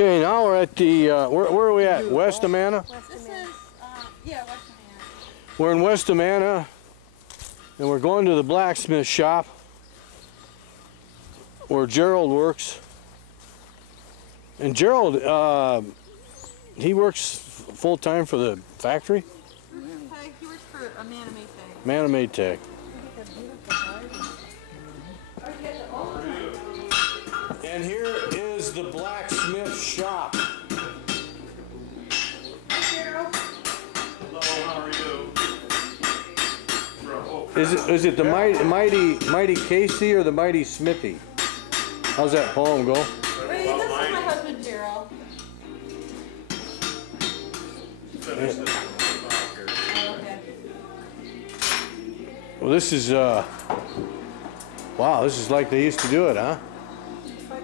Okay, now we're at the, where are we at? West Amana? This is, yeah, West Amana. We're in West Amana, and we're going to the blacksmith shop where Gerald works. And Gerald, he works full-time for the factory? He works for a Man-O-Made Tech. Man-O-Made Tech. And here is the blacksmith shop. Hi, Gerald. Hello, how are you? Is it the mighty Casey or the mighty Smithie? How's that poem go? Wait, this is my husband, Gerald. Finish this one here. Oh, okay. Well, this is, wow, this is like they used to do it, huh?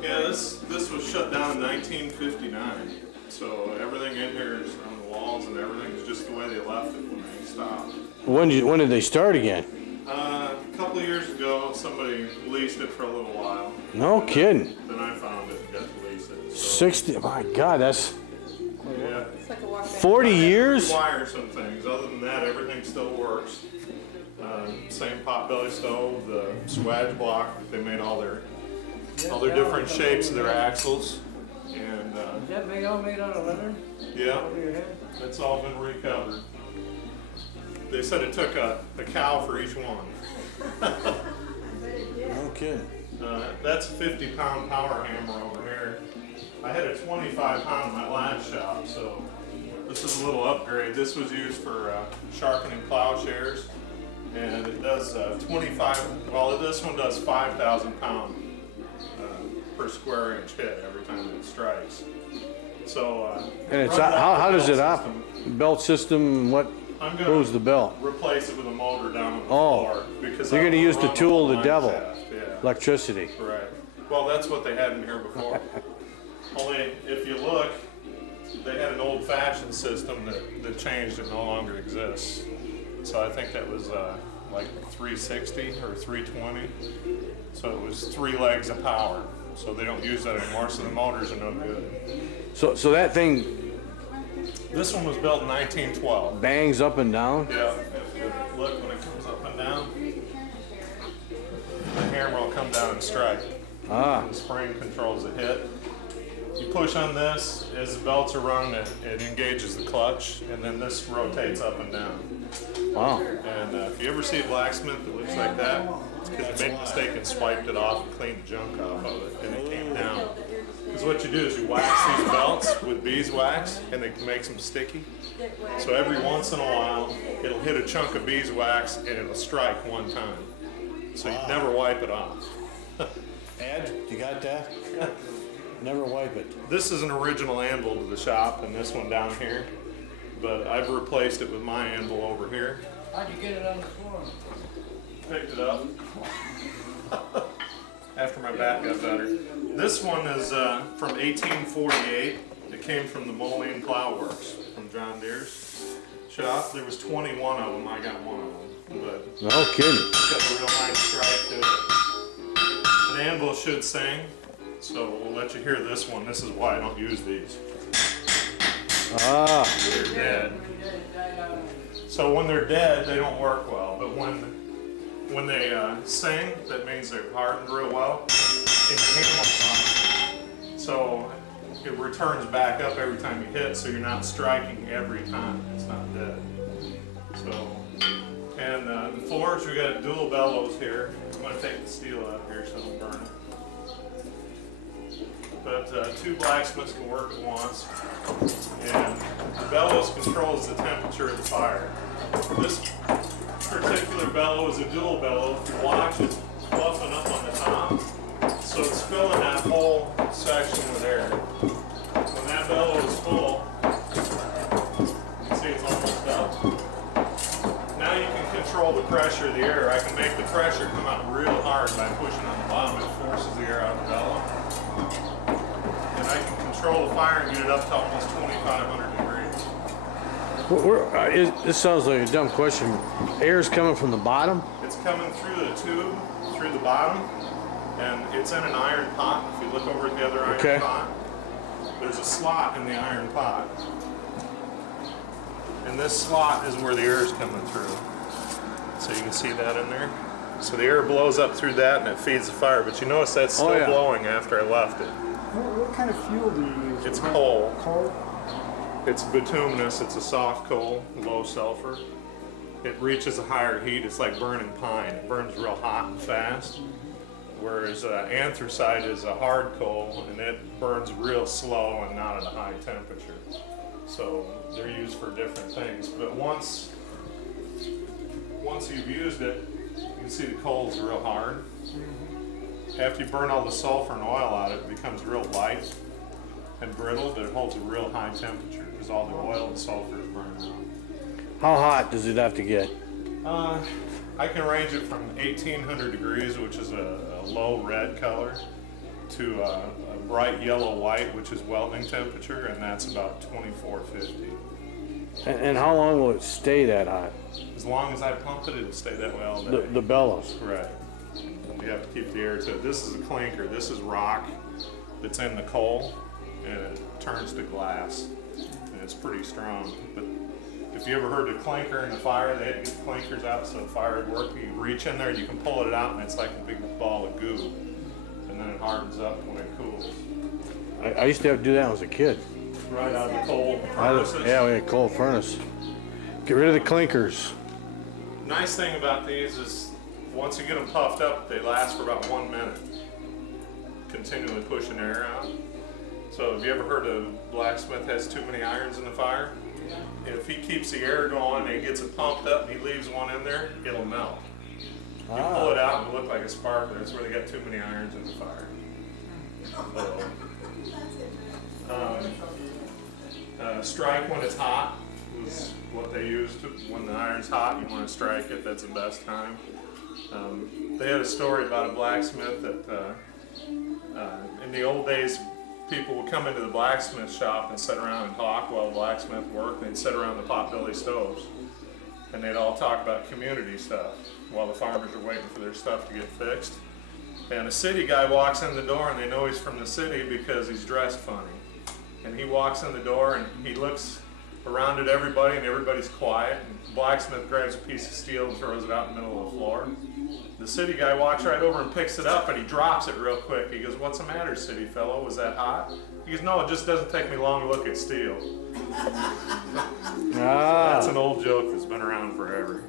Yeah, this was shut down in 1959. So everything in here is on the walls and everything is just the way they left it when they stopped. When did they start again? A couple of years ago, somebody leased it for a little while. No kidding. Then I found it and got to lease it. So, 60, my God, that's yeah. It's like a walk back. 40 years? Rewire some things. Other than that, everything still works. Same potbelly stove, the swage block. They made all their different shapes of their axles. And Is that big all made out of leather? yeah, Over your head? it's all been recovered. They said it took a cow for each one. No kidding. That's a 50-pound power hammer over here. I had a 25-pound in my last shop, so this is a little upgrade. This was used for sharpening plowshares, and it does 25. Well, this one does 5,000 pound per square inch hit every time it strikes. So And it's run that how does it belt operate? system. Belt system? What? I'm Who's the belt? replace it with a motor down on the Oh, floor because you're I gonna wanna use the run tool, the the line devil. shaft, yeah. Electricity. Right. Well, that's what they had in here before. Only, if you look, they had an old-fashioned system that changed. It no longer exists. So I think that was like 360 or 320. So it was 3 legs of power. So they don't use that anymore. So the motors are no good. So that thing This one was built in 1912. bangs up and down? Yeah. If you look when it comes up and down, the hammer will come down and strike. Ah. The spring controls the hit. You push on this, as the belts are run, it engages the clutch, and then this rotates up and down. Wow. And if you ever see a blacksmith that looks like that, it's because you made a mistake and swiped it off and cleaned the junk off of it, and it came down. Because what you do is you wax these belts with beeswax, and it makes them sticky. So every once in a while, it'll hit a chunk of beeswax, and it'll strike one time. So you never wipe it off. Ed, you got that? Never wipe it. This is an original anvil to the shop, and this one down here. But I've replaced it with my anvil over here. How'd you get it on the floor? Picked it up after my back got better. This one is from 1848. It came from the Moline Plow Works from John Deere's shop. There was 21 of them. I got one of them. But No kidding. it's got a real nice strike to it. An anvil should sing, so we'll let you hear this one. This is why I don't use these. Ah. They're dead. So when they're dead, they don't work well. But when they sing, that means they're hardened real well. It so it returns back up every time you hit, so you're not striking every time. It's not dead. So, and the floors, we got dual bellows here. I'm going to take the steel out here so it don't burn it. But 2 blacksmiths can work at once. And the bellows controls the temperature of the fire. This particular bellow is a dual bellow. If you watch, it's fluffing up on the top. So it's filling that whole section with air. When that bellow is full, you can see it's almost up. Now you can control the pressure of the air. I can make the pressure come out real hard by pushing on the bottom. It forces the air out of the bellow. And I can control the fire and get it up to almost 2,500 degrees. This sounds like a dumb question. Air's coming from the bottom? It's coming through the tube, through the bottom, and it's in an iron pot. If you look over at the other iron pot, there's a slot in the iron pot. And this slot is where the air is coming through. So you can see that in there. So the air blows up through that and it feeds the fire. But you notice that's still blowing after I left it. What kind of fuel do you use? It's coal. Coal? It's bituminous. It's a soft coal, low sulfur. It reaches a higher heat. It's like burning pine. It burns real hot and fast. Whereas anthracite is a hard coal and it burns real slow and not at a high temperature. So they're used for different things. But once you've used it, you can see the coal's real hard. After you burn all the sulfur and oil out, it becomes real light and brittle, but it holds a real high temperature because all the oil and sulfur is burned out. How hot does it have to get? I can range it from 1800 degrees, which is a low red color, to a bright yellow white, which is welding temperature, and that's about 2450. And how long will it stay that hot? As long as I pump it, it'll stay that way all day. The bellows. Right. You have to keep the air to it. This is a clinker. This is rock that's in the coal, and it turns to glass, and it's pretty strong. But if you ever heard of clinker in the fire, they had to get the clinkers out so the fire would work. You reach in there, you can pull it out, and it's like a big ball of goo. And then it hardens up when it cools. I used to have to do that when I was a kid. Right out of the coal furnaces. Yeah, we had a coal furnace. Get rid of the clinkers. Nice thing about these is once you get them puffed up, they last for about 1 minute. Continually pushing air out. So have you ever heard of Blacksmith has too many irons in the fire? If he keeps the air going and he gets it pumped up and he leaves one in there, it'll melt. You pull it out and it'll look like a sparkler. That's where they got too many irons in the fire. Strike when it's hot was what they used. When the iron's hot, you want to strike it. That's the best time. They had a story about a blacksmith that in the old days, people would come into the blacksmith shop and sit around and talk while the blacksmith worked. They'd sit around the potbelly stoves and they'd all talk about community stuff while the farmers are waiting for their stuff to get fixed. And a city guy walks in the door and they know he's from the city because he's dressed funny. And he walks in the door and he looks around at everybody and everybody's quiet. And the blacksmith grabs a piece of steel and throws it out in the middle of the floor. The city guy walks right over and picks it up and he drops it real quick. He goes, "What's the matter, city fellow? Was that hot?" He goes, "No, it just doesn't take me long to look at steel." That's an old joke that's been around forever.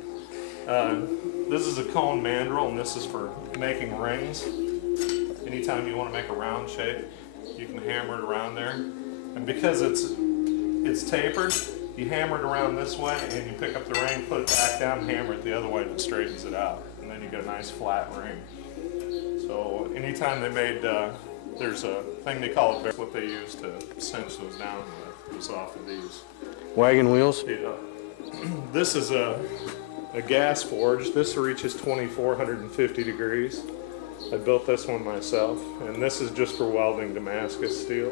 This is a cone mandrel and this is for making rings. Anytime you want to make a round shape, you can hammer it around there. And because it's tapered, you hammer it around this way and you pick up the ring, put it back down, hammer it the other way and it straightens it out. And then you get a nice flat ring. So anytime they made, there's a thing they call it, what they use to cinch those down with, was off of these. Wagon wheels? Yeah. This is a gas forge. This reaches 2450 degrees. I built this one myself, and this is just for welding Damascus steel.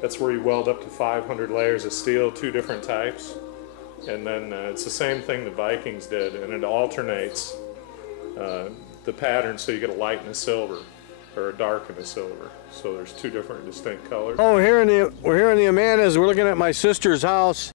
That's where you weld up to 500 layers of steel, 2 different types. And then it's the same thing the Vikings did, and it alternates the pattern so you get a light and a silver, or a dark and a silver. So there's 2 different distinct colors. Oh, we're here in the Amandas. We're looking at my sister's house.